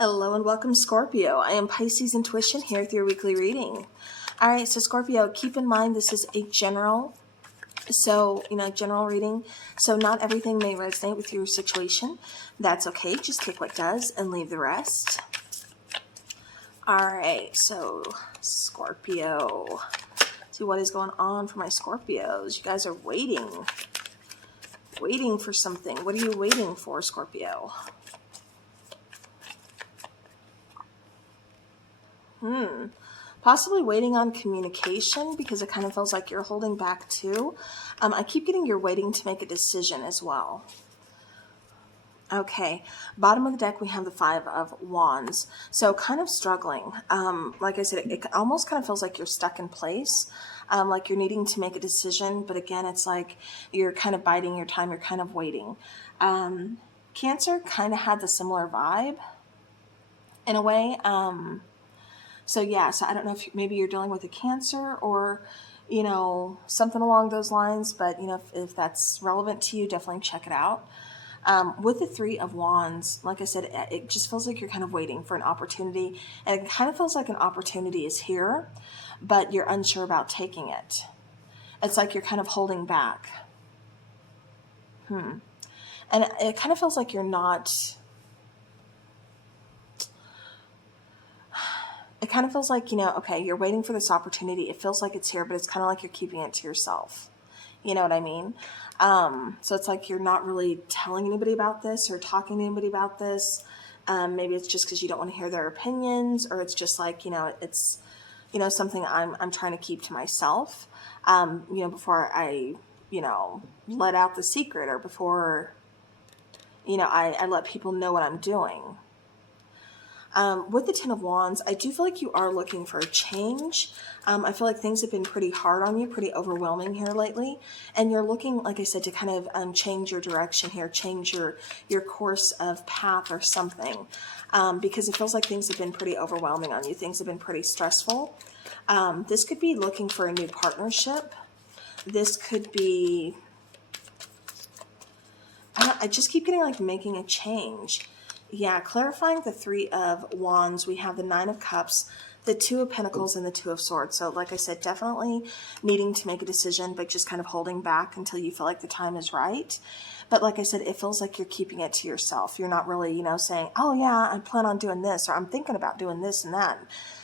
Hello and welcome, Scorpio. I am Pisces Intuition here with your weekly reading. All right, so Scorpio, keep in mind this is a general reading. So not everything may resonate with your situation. That's okay. Just take what does and leave the rest. All right, so Scorpio. See what is going on for my Scorpios. You guys are waiting for something. What are you waiting for, Scorpio? Possibly waiting on communication because it kind of feels like you're holding back too. I keep getting you're waiting to make a decision as well. Okay, bottom of the deck we have the Five of Wands. So kind of struggling. Like I said, it almost kind of feels like you're stuck in place. Like you're needing to make a decision, but again, it's like you're kind of biding your time, you're kind of waiting. Cancer kind of had the similar vibe in a way. So yeah, so I don't know if maybe you're dealing with a Cancer or, something along those lines, but, if that's relevant to you, definitely check it out. With the Three of Wands, like I said, it just feels like you're kind of waiting for an opportunity, and it kind of feels like an opportunity is here, but you're unsure about taking it. It's like you're kind of holding back. And it kind of feels like you're not... It kind of feels like, okay, you're waiting for this opportunity. It feels like it's here, but it's kind of like you're keeping it to yourself. You know what I mean? So it's like you're not really telling anybody about this or talking to anybody about this. Maybe it's just because you don't want to hear their opinions, or it's just like, it's, something I'm trying to keep to myself, before I, let out the secret, or before, I let people know what I'm doing. With the Ten of Wands, I do feel like you are looking for a change. I feel like things have been pretty hard on you, pretty overwhelming here lately. And you're looking, like I said, to kind of change your direction here, change your course of path or something. Because it feels like things have been pretty overwhelming on you. Things have been pretty stressful. This could be looking for a new partnership. This could be... I just keep getting like making a change. Yeah, clarifying the Three of Wands, we have the Nine of Cups, the Two of Pentacles, and the Two of Swords. So like I said, definitely needing to make a decision, but just kind of holding back until you feel like the time is right. But like I said, it feels like you're keeping it to yourself. You're not really, saying, oh yeah, I plan on doing this, or I'm thinking about doing this and that.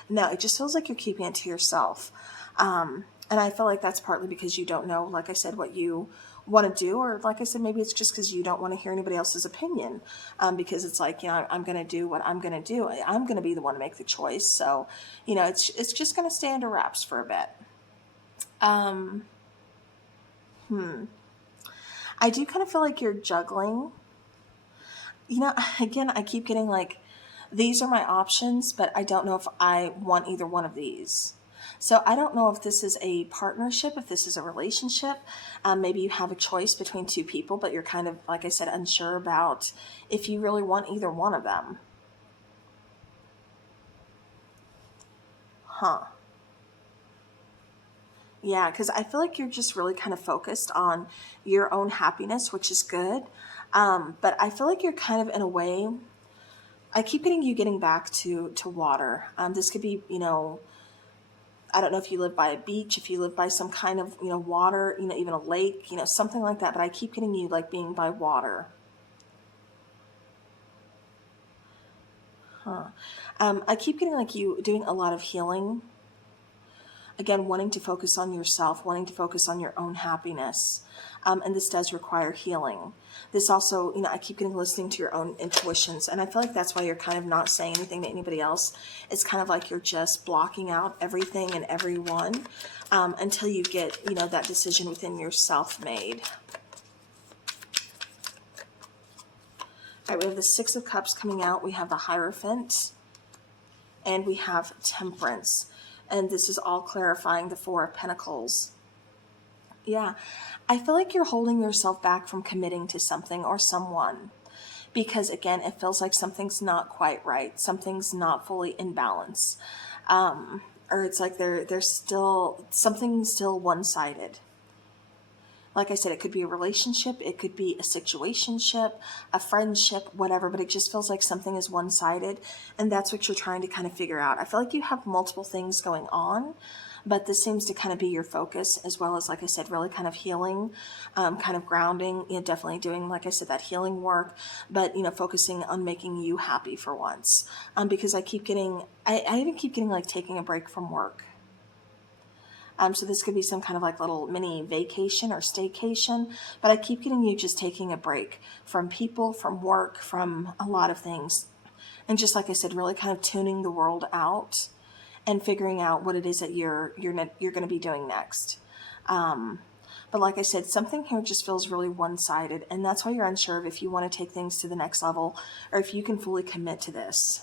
No, it just feels like you're keeping it to yourself. And I feel like that's partly because you don't know, like I said, what you want to do, or like I said, maybe it's just because you don't want to hear anybody else's opinion, because it's like, I'm going to do what I'm going to do. I'm going to be the one to make the choice. So, it's just going to stay under wraps for a bit. I do kind of feel like you're juggling. Again, I keep getting like, these are my options, but I don't know if I want either one of these. So I don't know if this is a partnership, if this is a relationship. Maybe you have a choice between two people, but you're kind of, like I said, unsure about if you really want either one of them. Yeah, because I feel like you're just really kind of focused on your own happiness, which is good. But I feel like you're kind of, in a way, I keep getting you getting back to water. This could be, I don't know if you live by a beach, if you live by some kind of, water, even a lake, something like that. But I keep getting you like being by water. I keep getting like you doing a lot of healing. Again, wanting to focus on yourself, wanting to focus on your own happiness. And this does require healing. This also, I keep getting listening to your own intuitions. And I feel like that's why you're kind of not saying anything to anybody else. It's kind of like you're just blocking out everything and everyone until you get, that decision within yourself made. All right, we have the Six of Cups coming out. We have the Hierophant. And we have Temperance. And this is all clarifying the Four of Pentacles. Yeah, I feel like you're holding yourself back from committing to something or someone. Because again, it feels like something's not quite right. Something's not fully in balance. Or it's like there's still, something's still one-sided. Like I said, it could be a relationship, it could be a situationship, a friendship, whatever, but it just feels like something is one-sided, and that's what you're trying to kind of figure out. I feel like you have multiple things going on, but this seems to kind of be your focus, as well as, like I said, really kind of healing, kind of grounding, definitely doing, like I said, that healing work, but, focusing on making you happy for once. Because I keep getting, I even keep getting like taking a break from work. So this could be some kind of like little mini vacation or staycation, but I keep getting you just taking a break from people, from work, from a lot of things. And just like I said, really kind of tuning the world out and figuring out what it is that you're going to be doing next. But like I said, something here just feels really one-sided, and that's why you're unsure of if you want to take things to the next level or if you can fully commit to this.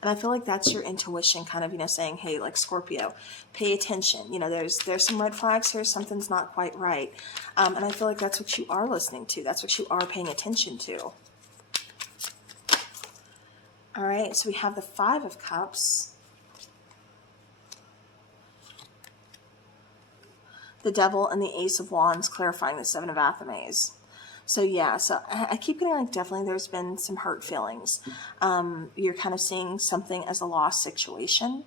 And I feel like that's your intuition kind of, saying, hey, like Scorpio, pay attention. There's some red flags here. Something's not quite right. And I feel like that's what you are listening to. That's what you are paying attention to. All right, so we have the 5 of Cups, the Devil, and the Ace of Wands, clarifying the 7 of Athames. So yeah, so I keep getting like definitely there's been some hurt feelings. You're kind of seeing something as a lost situation.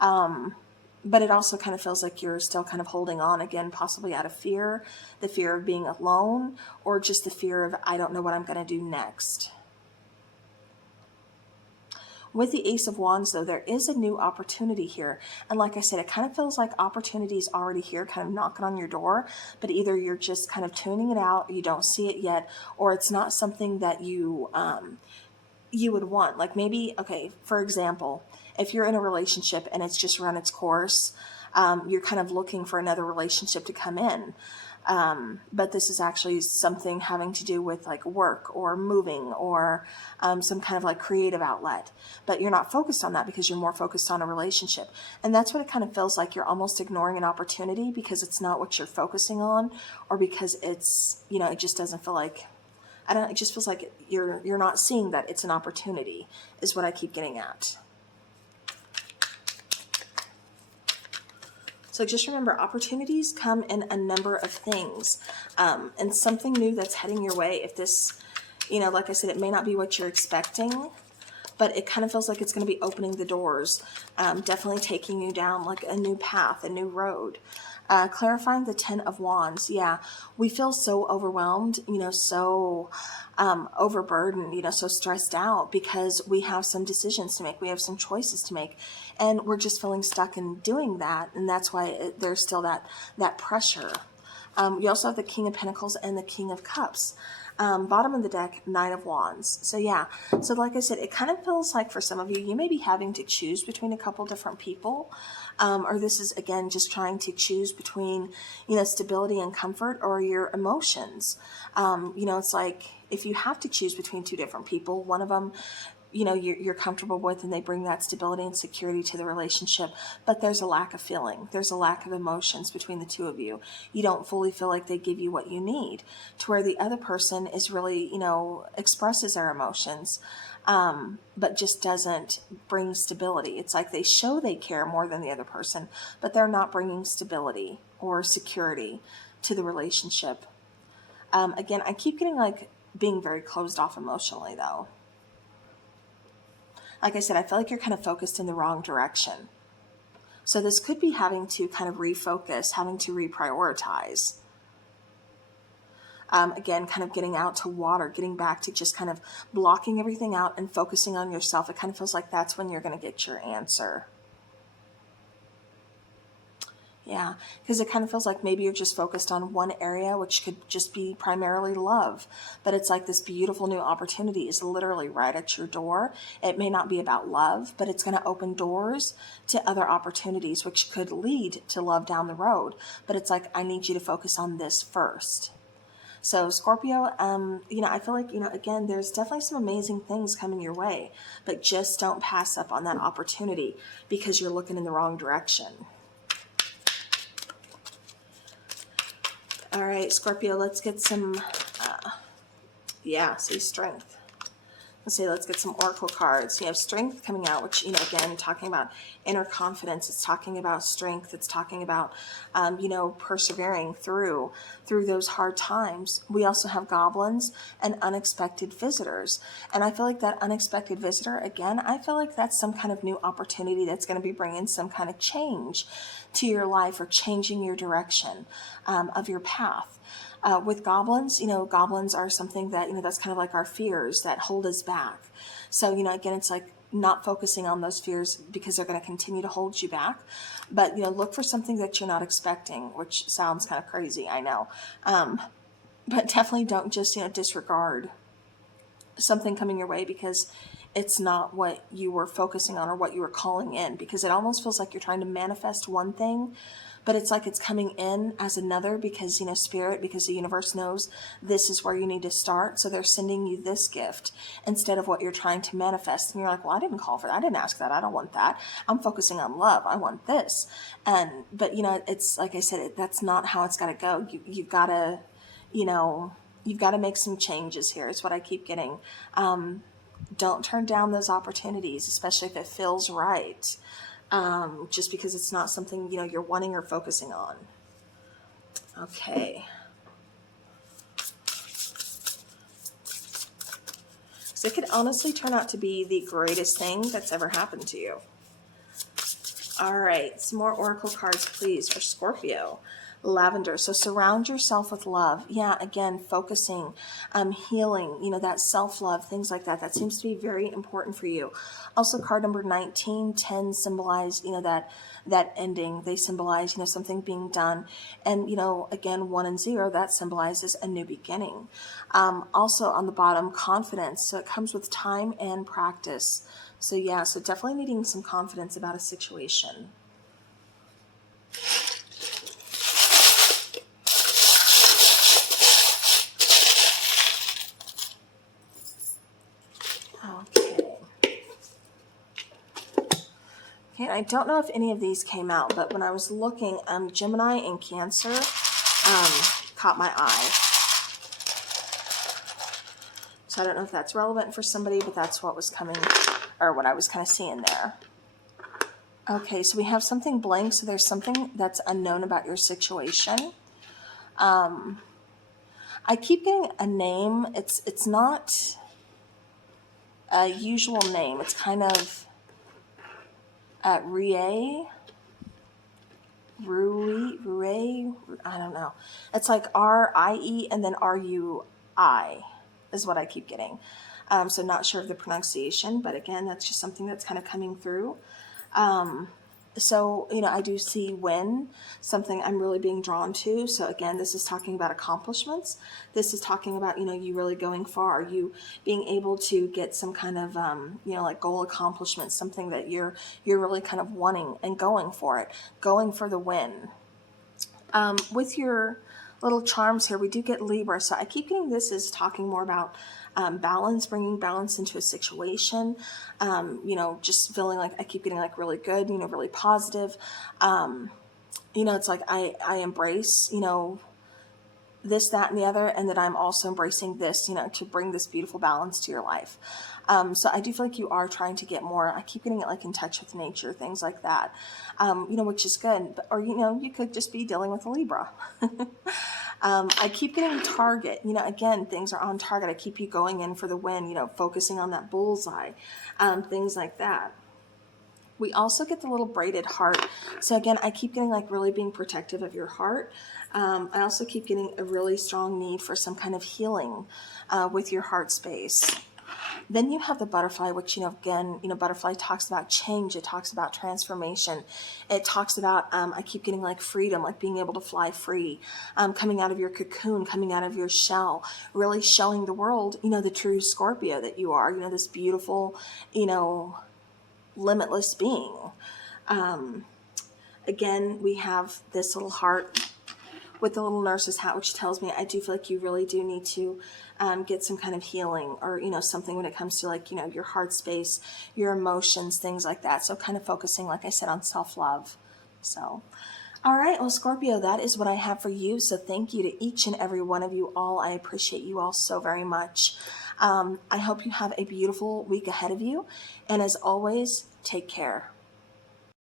But it also kind of feels like you're still kind of holding on, again, possibly out of fear, the fear of being alone, or just the fear of, I don't know what I'm going to do next. With the Ace of Wands, though, there is a new opportunity here. And like I said, it kind of feels like opportunity is already here, kind of knocking on your door. But either you're just kind of tuning it out, you don't see it yet, or it's not something that you would want. Like maybe, okay, for example, if you're in a relationship and it's just run its course, you're kind of looking for another relationship to come in. But this is actually something having to do with like work or moving or some kind of like creative outlet. But you're not focused on that because you're more focused on a relationship. And that's what it kind of feels like. You're almost ignoring an opportunity because it's not what you're focusing on, or because it's, it just doesn't feel like, it just feels like you're not seeing that it's an opportunity, is what I keep getting at. So just remember, opportunities come in a number of things, and something new that's heading your way. If this, like I said, it may not be what you're expecting, but it kind of feels like it's going to be opening the doors, definitely taking you down like a new path, a new road. Clarifying the 10 of Wands. Yeah, we feel so overwhelmed, so overburdened, so stressed out because we have some decisions to make. We have some choices to make, and we're just feeling stuck in doing that. And that's why there's still that pressure. You also have the King of Pentacles and the King of Cups. Bottom of the deck, Knight of Wands. So yeah, so like I said, it kind of feels like for some of you, you may be having to choose between a couple different people, or this is, again, just trying to choose between, stability and comfort, or your emotions. It's like if you have to choose between 2 different people, one of them, you're comfortable with, and they bring that stability and security to the relationship, but there's a lack of feeling. There's a lack of emotions between the 2 of you. You don't fully feel like they give you what you need, to where the other person is really, expresses their emotions, but just doesn't bring stability. It's like they show they care more than the other person, but they're not bringing stability or security to the relationship. Again, I keep getting like being very closed off emotionally, though. Like I said, I feel like you're kind of focused in the wrong direction. So this could be having to kind of refocus, having to reprioritize. Again, kind of getting out to water, getting back to just kind of blocking everything out and focusing on yourself. It kind of feels like that's when you're going to get your answer. Yeah, because it kind of feels like maybe you're just focused on one area, which could just be primarily love. But it's like this beautiful new opportunity is literally right at your door. It may not be about love, but it's going to open doors to other opportunities, which could lead to love down the road. But it's like, I need you to focus on this first. So Scorpio, I feel like, again, there's definitely some amazing things coming your way, but just don't pass up on that opportunity because you're looking in the wrong direction. All right, Scorpio, let's get some, see, strength. Let's get some oracle cards. You have strength coming out, which, again, talking about inner confidence. It's talking about strength. It's talking about, persevering through those hard times. We also have goblins and unexpected visitors. And I feel like that unexpected visitor, again, I feel like that's some kind of new opportunity that's going to be bringing some kind of change to your life, or changing your direction of your path. With goblins, goblins are something that, that's kind of like our fears that hold us back. So, again, it's like not focusing on those fears because they're going to continue to hold you back. But, look for something that you're not expecting, which sounds kind of crazy, I know. But definitely don't just, disregard something coming your way because it's not what you were focusing on or what you were calling in, because it almost feels like you're trying to manifest one thing, but it's like it's coming in as another because, spirit, because the universe knows this is where you need to start. So they're sending you this gift instead of what you're trying to manifest. And you're like, well, I didn't call for that. I didn't ask that. I don't want that. I'm focusing on love. I want this. But it's like I said, that's not how it's got to go. You've got to, you've got to make some changes here. It's what I keep getting. Don't turn down those opportunities, especially if it feels right. Just because it's not something, you're wanting or focusing on. Okay. So it could honestly turn out to be the greatest thing that's ever happened to you. All right. Some more oracle cards, please, for Scorpio. Lavender. So surround yourself with love. Yeah, again, focusing, healing, that self-love, things like that. That seems to be very important for you. Also, card number 19, 10 symbolize, that ending. They symbolize, something being done. And, again, 1 and 0, that symbolizes a new beginning. Also on the bottom, confidence. So it comes with time and practice. So yeah, so definitely needing some confidence about a situation. Okay, I don't know if any of these came out, but when I was looking, Gemini and Cancer caught my eye. So I don't know if that's relevant for somebody, but that's what was coming, or what I was kind of seeing there. Okay, so we have something blank, so there's something that's unknown about your situation. I keep getting a name. It's not a usual name. It's kind of Rui, I don't know. It's like R-I-E and then R-U-I is what I keep getting. So not sure of the pronunciation, but again, that's just something that's kind of coming through. So, I do see when, something I'm really being drawn to. So again, this is talking about accomplishments. This is talking about, you really going far, you being able to get some kind of, like goal accomplishment, something that you're really kind of wanting and going for it, going for the win. With your little charms here, we do get Libra. So I keep getting this is talking more about balance, bringing balance into a situation, just feeling like I keep getting like really good, really positive. It's like I embrace, this, that, and the other, and that I'm also embracing this, to bring this beautiful balance to your life. So I do feel like you are trying to get more, I keep getting it like in touch with nature, things like that, which is good. Or, you could just be dealing with a Libra. I keep getting target, again, things are on target. I keep you going in for the win, focusing on that bullseye, things like that. We also get the little braided heart. So again, I keep getting like really being protective of your heart. I also keep getting a really strong need for some kind of healing with your heart space. Then you have the butterfly, which, again, butterfly talks about change. It talks about transformation. It talks about, I keep getting like freedom, like being able to fly free, coming out of your cocoon, coming out of your shell, really showing the world, the true Scorpio that you are, this beautiful, limitless being. Again, we have this little heart with the little nurse's hat, which tells me I do feel like you really do need to get some kind of healing or, something when it comes to like, your heart space, your emotions, things like that. So kind of focusing, like I said, on self-love. So, All right, well, Scorpio, that is what I have for you. So thank you to each and every one of you all. I appreciate you all so very much. I hope you have a beautiful week ahead of you. And as always, take care.